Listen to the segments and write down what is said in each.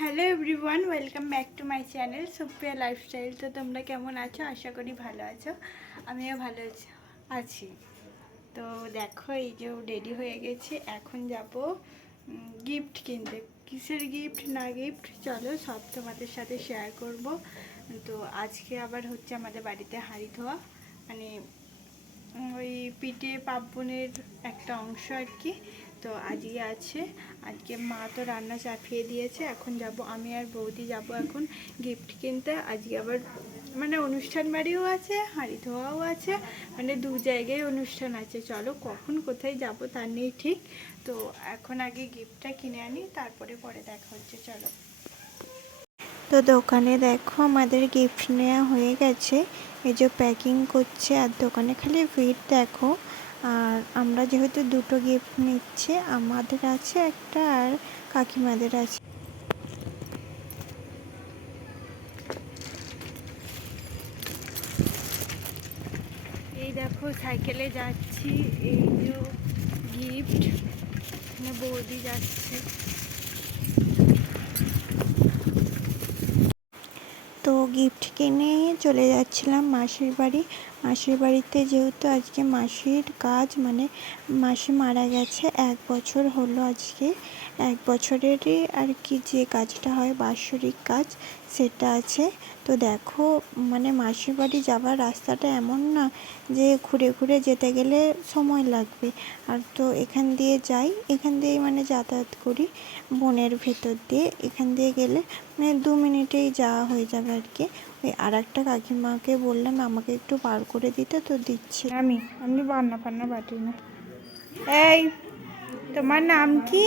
Hello everyone, welcome back to my channel Supriya lifestyle. তো তোমরা কেমন আছো? আশা করি ভালো আছো। আমিও ভালো আছি। তো দেখো, এই যে রেডি হয়ে গেছি, এখন যাব গিফট কিনতে। কিসের গিফট না গিফট চলো সব তোমাদের সাথে শেয়ার করব। তো আজকে আবার হচ্ছে আমাদের বাড়িতে হাঁড়ি ধোয়া, মানে ওই পিঠে পার্বণের একটা অংশ আর কি। তো আজকে আছে, আজকে মা তো রান্না চাপিয়ে দিয়েছে। এখন যাব আমি আর বৌদি যাব এখন গিফট কিনতে। আজকে আবার মানে অনুষ্ঠান বাড়িও আছে, হাঁড়ি ধোয়াও আছে, মানে দু জায়গায় অনুষ্ঠান আছে। চলো কখন কোথায় যাব তার নেই ঠিক। তো এখন আগে গিফটটা কিনে আনি, তারপরে পরে দেখা হচ্ছে। চলো। তো দোকানে দেখো আমাদের গিফট নেওয়া হয়ে গেছে, এই যে প্যাকিং করছে। আর দোকানে খালি ভিড় দেখো। আর আমরা যেহেতু দুটো গিফট নিচ্ছি, আমাদের আছে একটা আর কাকিমাদের আছে। এই দেখো সাইকেলে যাচ্ছি, এই যে গিফট, বৌদি যাচ্ছে। তো গিফট কিনে চলে যাচ্ছিলাম মাসির বাড়ি। মাসির বাড়িতে যেহেতু আজকে মাসির কাজ, মানে মাসি মারা গেছে 1 বছর হলো আজকে। 1 বছরেরই আর কি যে কাজটা হয় বাৎসরিক কাজ, সেটা আছে। তো দেখো মানে মাসির বাড়ি যাওয়ার রাস্তাটা এমন না যে ঘুরে ঘুরে যেতে গেলে সময় লাগবে। আর তো এখান দিয়ে যাই, এখান দিয়েই মানে যাতায়াত করি বনের ভেতর দিয়ে। এখান দিয়ে গেলে মানে 2 মিনিটেই যাওয়া হয়ে যাবে আর কি। ওই আর একটা কাকিমাকে বললাম আমাকে একটু পার করে দিতে, তো দিচ্ছি। আমি বান্না ফান্না বাটি না। এই তোমার নাম কি?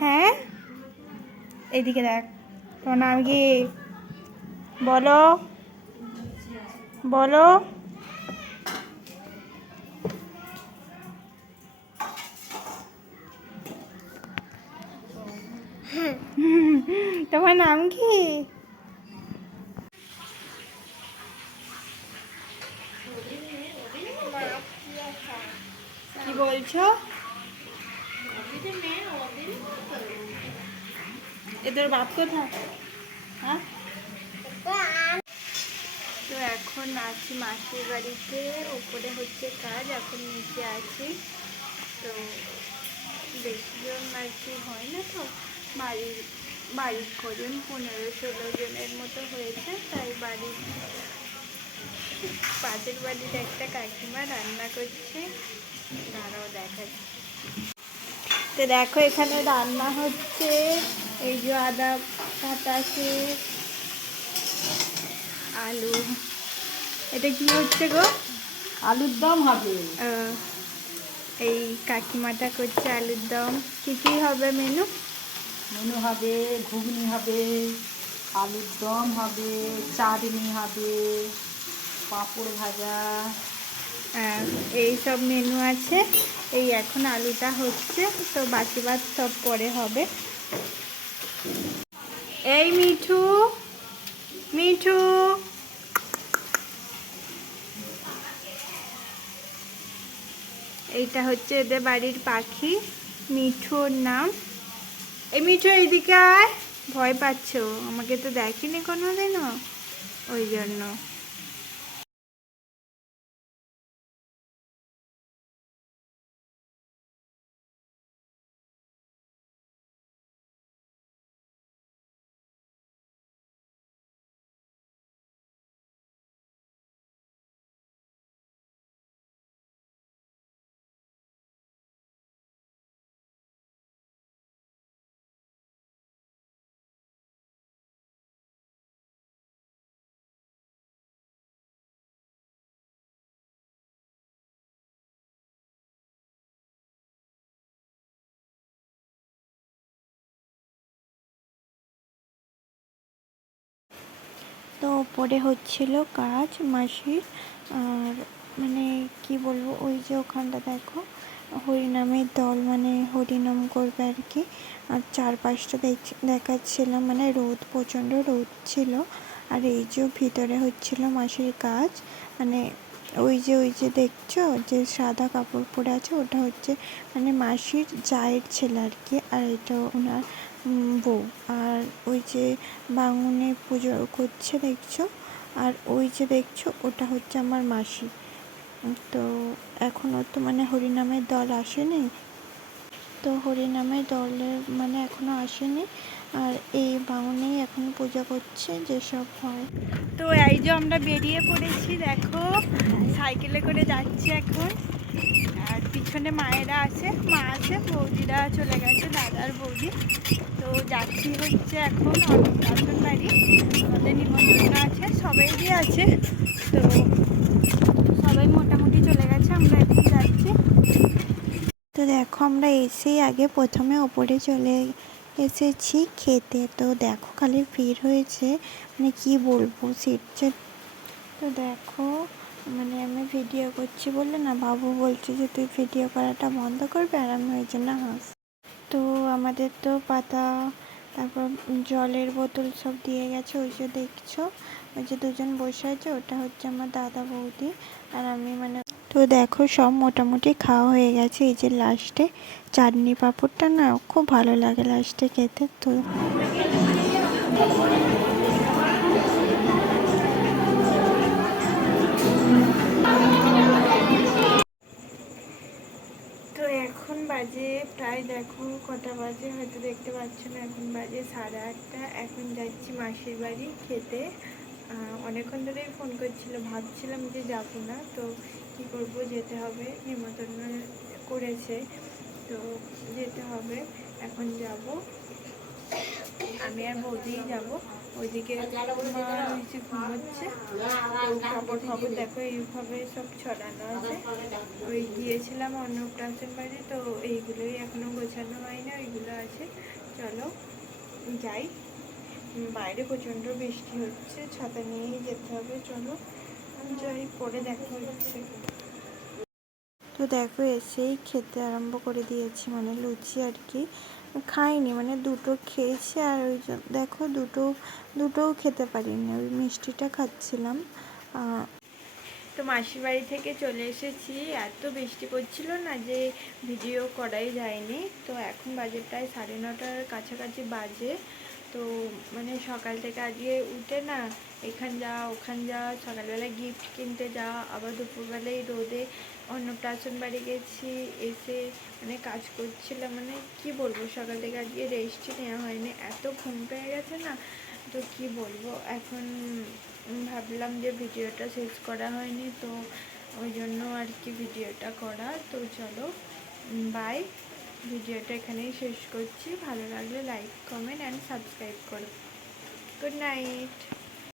হ্যাঁ, এইদিকে দেখ, তোমার নাম কি বলো, বলো। তোমার নাম কি? কি বলছো? এদের বাপ কোথায়? হ্যাঁ, তো এখন আছি মাসির বাড়িতে, ওপরে হচ্ছে কাজ, এখন নিচে আছি। তো বেশি জন আর কি হয় না, তো বাড়ির কজন 15-16 জনের মতো হয়েছে। তাই বাড়ির পাশের বাড়ির একটা কাকিমা রান্না করছে, তারাও দেখাচ্ছে। তো দেখো এখানে রান্না হচ্ছে, এই যে আদা কাটা আছে, আলু, এটা কি হচ্ছে গো? আলুর দম হবে। এই কাকিমাটা করছে আলুর দম। কি কি হবে মেনু? মেনু হবে ঘুগনি হবে, আলুর দম হবে, চাটনি হবে, পাঁপড় ভাজা। এই সব মেনু আছে। এই এখন আলুটা হচ্ছে, তো বাকি বাদ সব পরে হবে। এই মিঠু, মিঠু, এইটা হচ্ছে এদের বাড়ির পাখি, মিঠুর নাম। এই মিঠু এইদিকে আয়, ভয় পাচ্ছ, আমাকে তো দেখেনি কোনোদিনও, ওই জন্য। তো ওপরে হচ্ছিল কাজ মাসির। আর মানে কি বলবো, ওই যে ওখানটা দেখো হরিনামের দল, মানে হরিনাম করবে আর কি। আর চারপাশটা দেখাচ্ছিলাম, মানে রোদ, প্রচণ্ড রোদ ছিল। আর এই যে ভিতরে হচ্ছিল মাসির কাজ, মানে ওই যে দেখছো যে সাদা কাপড় পরে আছে, ওটা হচ্ছে মানে মাসির জায়ের ছেলে আর কি। আর এটা ওনার বউ, আর ওই যে বাঙুনে পুজো করছে দেখছো, আর ওই যে দেখছো ওটা হচ্ছে আমার মাসি। তো এখনও তো মানে হরিনামের দল আসেনি, তো হরিনামের দলের মানে এখনও আসেনি, আর এই বাঙুনেই এখন পূজা করছে যেসব হয়। তো এই যে আমরা বেরিয়ে পড়েছি, দেখো সাইকেলে করে যাচ্ছি এখন। আর পিছনে মায়েরা আছে, মা আছে, বৌদিরা চলে গেছে, দাদার বৌদি। তো যাচ্ছি হচ্ছে এখন অন্নপ্রাশন বাড়ি, আমাদের নিমন্ত্রণ আছে, সবাইরই আছে। তো সবাই মোটামুটি চলে গেছে, আমরা এখন যাচ্ছি। তো দেখো আমরা এসেই আগে প্রথমে ওপরে চলে এসেছি খেতে। তো দেখো খালি ভিড় হয়েছে, মানে কি বলবো সিটছে। তো দেখো মানে আমি ভিডিও করছি বলে না, বাবু বলছে যে তুই ভিডিও করাটা বন্ধ করবে, আর আমি ওই জন্য হাস। তো আমাদের তো পাতা, তারপর জলের বোতল সব দিয়ে গেছে, ওই যে দেখছো ওই যে দুজন বসে আছে, ওটা হচ্ছে আমার দাদা বৌদি আর আমি মানে। তো দেখো সব মোটামুটি খাওয়া হয়ে গেছে। এই যে লাস্টে চাটনি পাঁপড়টা না খুব ভালো লাগে লাস্টে খেতে। তো তো এখন বাজে প্রায়, দেখো কটা বাজে হয়তো দেখতে পাচ্ছ না, এখন বাজে 8:30। এখন যাচ্ছি মাসির বাড়ি খেতে। অনেকক্ষণ ধরেই ফোন করছিল, ভাবছিলাম যে যাবো না, তো কী করবো, যেতে হবে, নিমন্ত্রণ করেছে তো যেতে হবে। এখন যাব, আমি আর বৌদিই যাব। ওইদিকে মা হয়েছে ঘুমোচ্ছে। তো কাপড় ফাপড় দেখো এইভাবে সব ছড়ানো আছে, ওই গিয়েছিলাম অন্নপ্রাশন বাড়ি, তো এইগুলোই এখনো গোছানো হয় না, ওইগুলো আছে। চলো যাই, বাইরে প্রচণ্ড বৃষ্টি হচ্ছে, ছাতা নিয়েই যেতে হবে। চলো যাই, পরে দেখা হচ্ছে। তো দেখো এসেই খেতে আরম্ভ করে দিয়েছি, মানে লুচি আর কি। খাইনি, মানে দুটো খেয়েছি, আর ওই দেখো দুটোও খেতে পারিনি, ওই মিষ্টিটা খাচ্ছিলাম। তো মাসির বাড়ি থেকে চলে এসেছি, এত বৃষ্টি পড়ছিল না যে ভিডিও করাই যায়নি। তো এখন বাজে প্রায় 9:30-র কাছাকাছি বাজে। তো মানে সকাল থেকে আজকে উঠে না এখান যা ওখান যা, সকালবেলা গিফট কিনতে যা, আবার দুপুরবেলায় রোদে অন্নপ্রাশন বাড়ি গেছি, এসে মানে কাজ করছিলাম, মানে কি বলবো, সকাল থেকে আজকে রেস্টই নেওয়া হয়নি, এত ঘুম পেয়ে গেছে না। তো কি বলবো, এখন ভাবলাম যে ভিডিওটা শেষ করা হয়নি, তো ওই জন্য আর কি ভিডিওটা করা। তো চলো বাই, ভিডিওটা এখানেই শেষ করছি। ভালো লাগলে লাইক, কমেন্ট অ্যান্ড সাবস্ক্রাইব করো। Good night.